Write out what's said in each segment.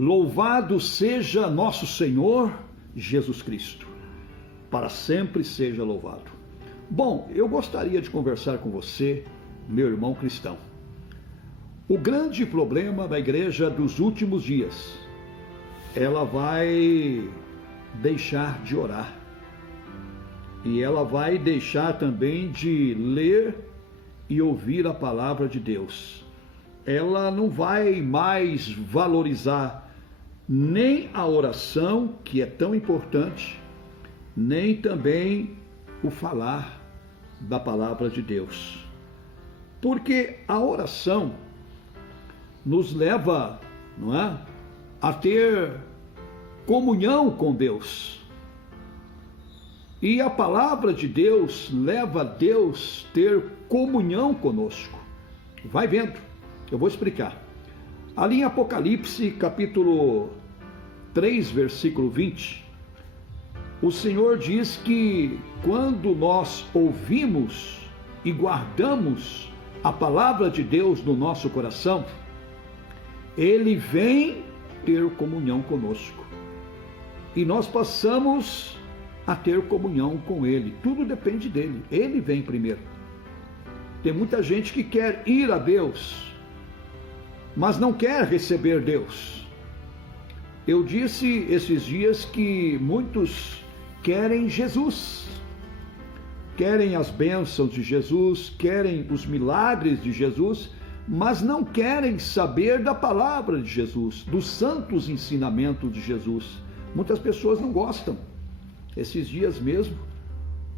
Louvado seja nosso Senhor Jesus Cristo, para sempre seja louvado. Bom, eu gostaria de conversar com você, meu irmão cristão. O grande problema da igreja dos últimos dias, ela vai deixar de orar. E ela vai deixar também de ler e ouvir a palavra de Deus. Ela não vai mais valorizar nem a oração, que é tão importante, nem também o falar da palavra de Deus. Porque a oração nos leva, não é, a ter comunhão com Deus. E a palavra de Deus leva Deus a ter comunhão conosco. Vai vendo, eu vou explicar. Ali em Apocalipse, capítulo 3, versículo 20, o Senhor diz que quando nós ouvimos e guardamos a palavra de Deus no nosso coração, Ele vem ter comunhão conosco. E nós passamos a ter comunhão com Ele. Tudo depende dEle. Ele vem primeiro. Tem muita gente que quer ir a Deus, mas não quer receber Deus. Eu disse esses dias que muitos querem Jesus, querem as bênçãos de Jesus, querem os milagres de Jesus, mas não querem saber da palavra de Jesus, dos santos ensinamentos de Jesus. Muitas pessoas não gostam. Esses dias mesmo,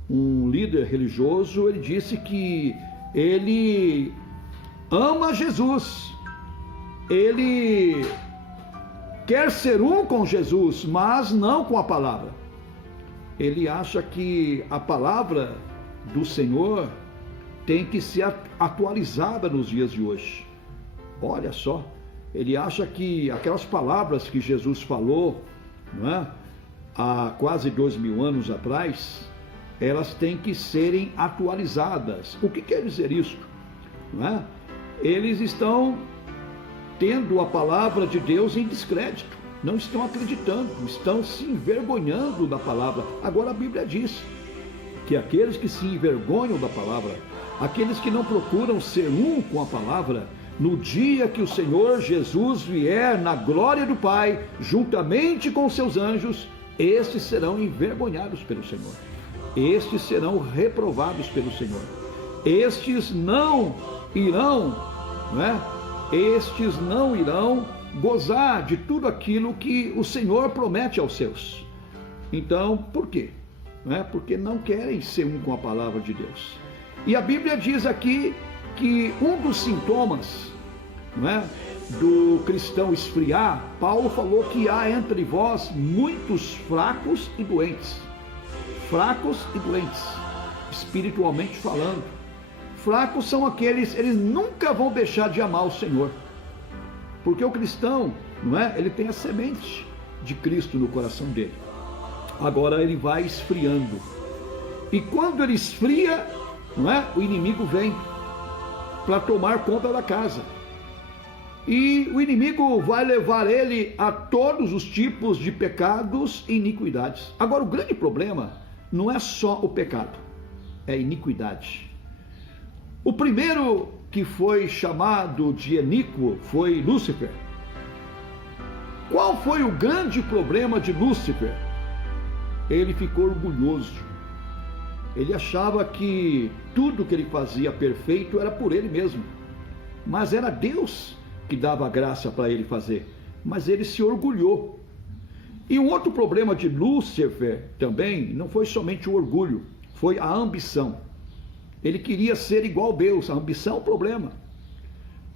um líder religioso, ele disse que ele ama Jesus, ele quer ser um com Jesus, mas não com a palavra. Ele acha que a palavra do Senhor tem que ser atualizada nos dias de hoje. Olha só, ele acha que aquelas palavras que Jesus falou, não é, há quase 2000 anos atrás, elas têm que serem atualizadas. O que quer dizer isso? Não é? Eles estão tendo a palavra de Deus em descrédito, não estão acreditando, estão se envergonhando da palavra. Agora a Bíblia diz que aqueles que se envergonham da palavra, aqueles que não procuram ser um com a palavra, no dia que o Senhor Jesus vier na glória do Pai, juntamente com seus anjos, estes serão envergonhados pelo Senhor, estes serão reprovados pelo Senhor, estes não irão, estes não irão gozar de tudo aquilo que o Senhor promete aos seus. Então, por quê? Porque não querem ser um com a palavra de Deus. E a Bíblia diz aqui que um dos sintomas, do cristão esfriar, Paulo falou que há entre vós muitos fracos e doentes. Fracos e doentes, espiritualmente falando. Fracos são aqueles, eles nunca vão deixar de amar o Senhor. Porque o cristão, ele tem a semente de Cristo no coração dele. Agora ele vai esfriando. E quando ele esfria, o inimigo vem para tomar conta da casa. E o inimigo vai levar ele a todos os tipos de pecados e iniquidades. Agora o grande problema não é só o pecado, é a iniquidade. O primeiro que foi chamado de iníquo foi Lúcifer. Qual foi o grande problema de Lúcifer? Ele ficou orgulhoso. Ele achava que tudo que ele fazia perfeito era por ele mesmo. Mas era Deus que dava graça para ele fazer. Mas ele se orgulhou. E um outro problema de Lúcifer também não foi somente o orgulho, foi a ambição. Ele queria ser igual a Deus. A ambição é um problema.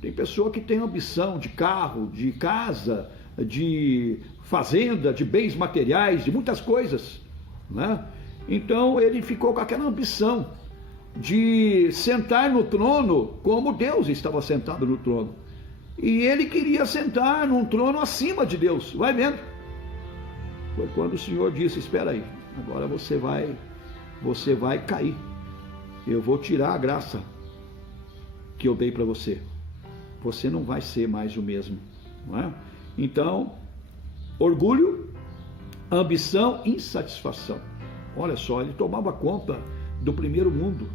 Tem pessoa que tem ambição de carro, de casa, de fazenda, de bens materiais, de muitas coisas, Então ele ficou com aquela ambição de sentar no trono como Deus estava sentado no trono. E ele queria sentar num trono acima de Deus. Vai vendo. Foi quando o Senhor disse: espera aí, agora você vai cair. Eu vou tirar a graça que eu dei para você. Você não vai ser mais o mesmo, Então orgulho, ambição, insatisfação. Olha só, ele tomava conta do primeiro mundo,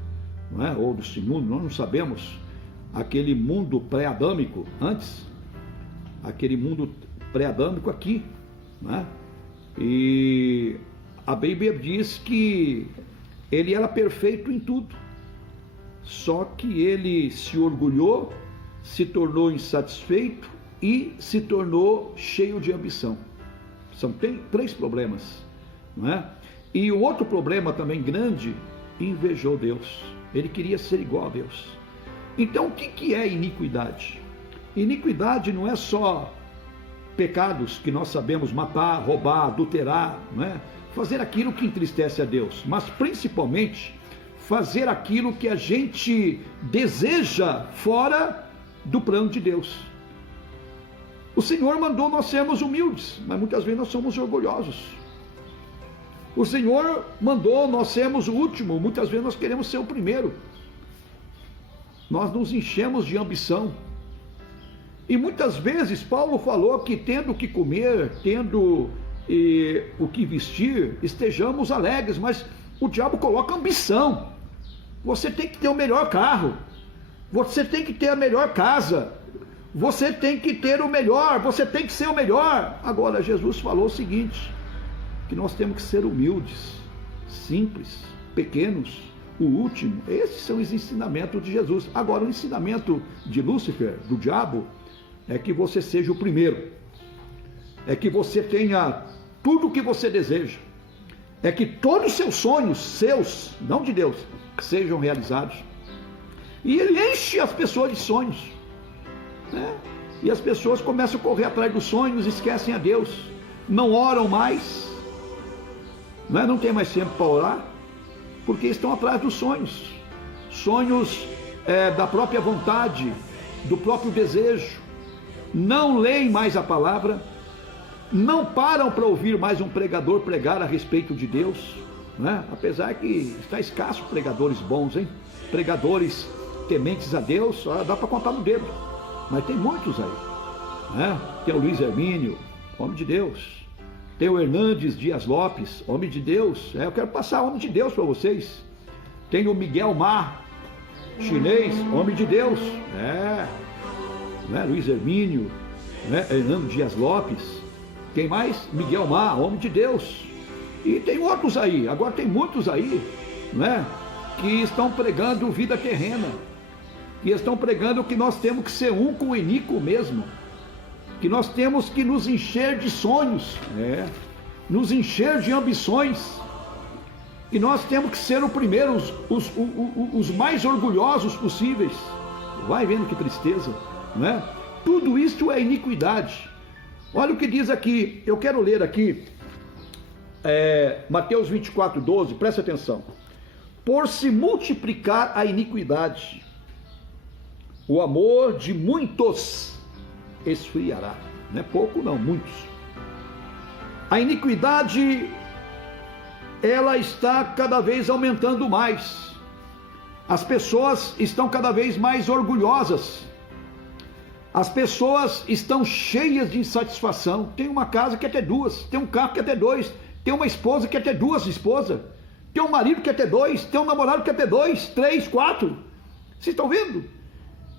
não é? Ou do segundo, nós não sabemos. Aquele mundo pré-adâmico antes, aquele mundo pré-adâmico aqui, não é? E a Bíblia diz que ele era perfeito em tudo, só que ele se orgulhou, se tornou insatisfeito e se tornou cheio de ambição. Tem 3 problemas, não é? E o outro problema também grande, invejou Deus. Ele queria ser igual a Deus. Então o que é iniquidade? Iniquidade não é só pecados que nós sabemos, matar, roubar, adulterar, não é? Fazer aquilo que entristece a Deus, mas principalmente fazer aquilo que a gente deseja fora do plano de Deus. O Senhor mandou nós sermos humildes, mas muitas vezes nós somos orgulhosos. O Senhor mandou nós sermos o último, muitas vezes nós queremos ser o primeiro. Nós nos enchemos de ambição. E muitas vezes Paulo falou que tendo o que comer, tendo o que vestir, estejamos alegres, mas o diabo coloca ambição. Você tem que ter o melhor carro, você tem que ter a melhor casa, você tem que ter o melhor, você tem que ser o melhor. Agora Jesus falou o seguinte, que nós temos que ser humildes, simples, pequenos, o último. Esses são os ensinamentos de Jesus. Agora o ensinamento de Lúcifer, do diabo, é que você seja o primeiro, é que você tenha tudo o que você deseja, é que todos os seus sonhos, seus, não de Deus, sejam realizados. E ele enche as pessoas de sonhos, né? E as pessoas começam a correr atrás dos sonhos, esquecem a Deus, não oram mais, né? Não tem mais tempo para orar, porque estão atrás dos sonhos, sonhos da própria vontade, do próprio desejo. Não leem mais a palavra, não param para ouvir mais um pregador pregar a respeito de Deus, né? Apesar que está escasso pregadores bons, hein? Pregadores tementes a Deus, dá para contar no dedo, mas tem muitos aí, né? Tem o Luiz Hermínio, homem de Deus, tem o Hernandes Dias Lopes, homem de Deus, eu quero passar homem de Deus para vocês. Tem o Miguel Mar, chinês, homem de Deus, né? Luiz Hermínio, né? Hernando Dias Lopes, quem mais? Miguel Mar, homem de Deus. E tem outros aí, agora tem muitos aí, né? Que estão pregando vida terrena, que estão pregando que nós temos que ser um com o iníquo mesmo, que nós temos que nos encher de sonhos, nos encher de ambições, e nós temos que ser o primeiro, os mais orgulhosos possíveis. Vai vendo que tristeza, né? Tudo isso é iniquidade. Olha o que diz aqui, eu quero ler aqui, Mateus 24:12, presta atenção. Por se multiplicar a iniquidade, o amor de muitos esfriará. Não é pouco não, muitos. A iniquidade, ela está cada vez aumentando mais. As pessoas estão cada vez mais orgulhosas. As pessoas estão cheias de insatisfação. Tem uma casa que quer ter 2, tem um carro que quer ter 2, tem uma esposa que quer ter 2 esposas, tem um marido que quer ter 2, tem um namorado que quer ter 2, 3, 4. Vocês estão vendo?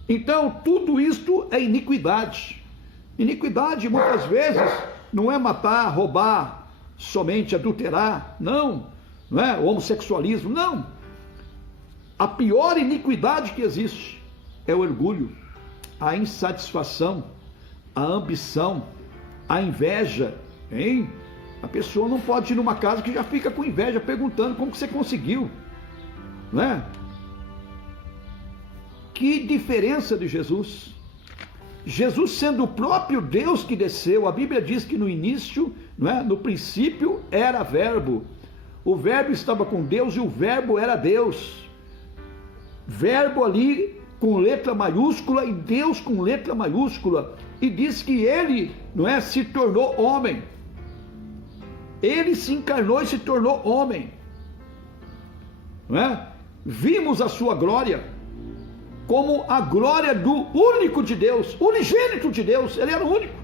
Então, tudo isto é iniquidade. Iniquidade, muitas vezes, não é matar, roubar, somente adulterar, não é o homossexualismo, não. A pior iniquidade que existe é o orgulho, a insatisfação, a ambição, a inveja, hein? A pessoa não pode ir numa casa que já fica com inveja, perguntando como que você conseguiu, né? Que diferença de Jesus. Jesus sendo o próprio Deus que desceu, a Bíblia diz que no início, no princípio era verbo, o verbo estava com Deus e o verbo era Deus. Verbo ali com letra maiúscula e Deus com letra maiúscula, e diz que ele, se tornou homem. Ele se encarnou e se tornou homem, Vimos a sua glória, como a glória do único de Deus, unigênito de Deus. Ele era o único,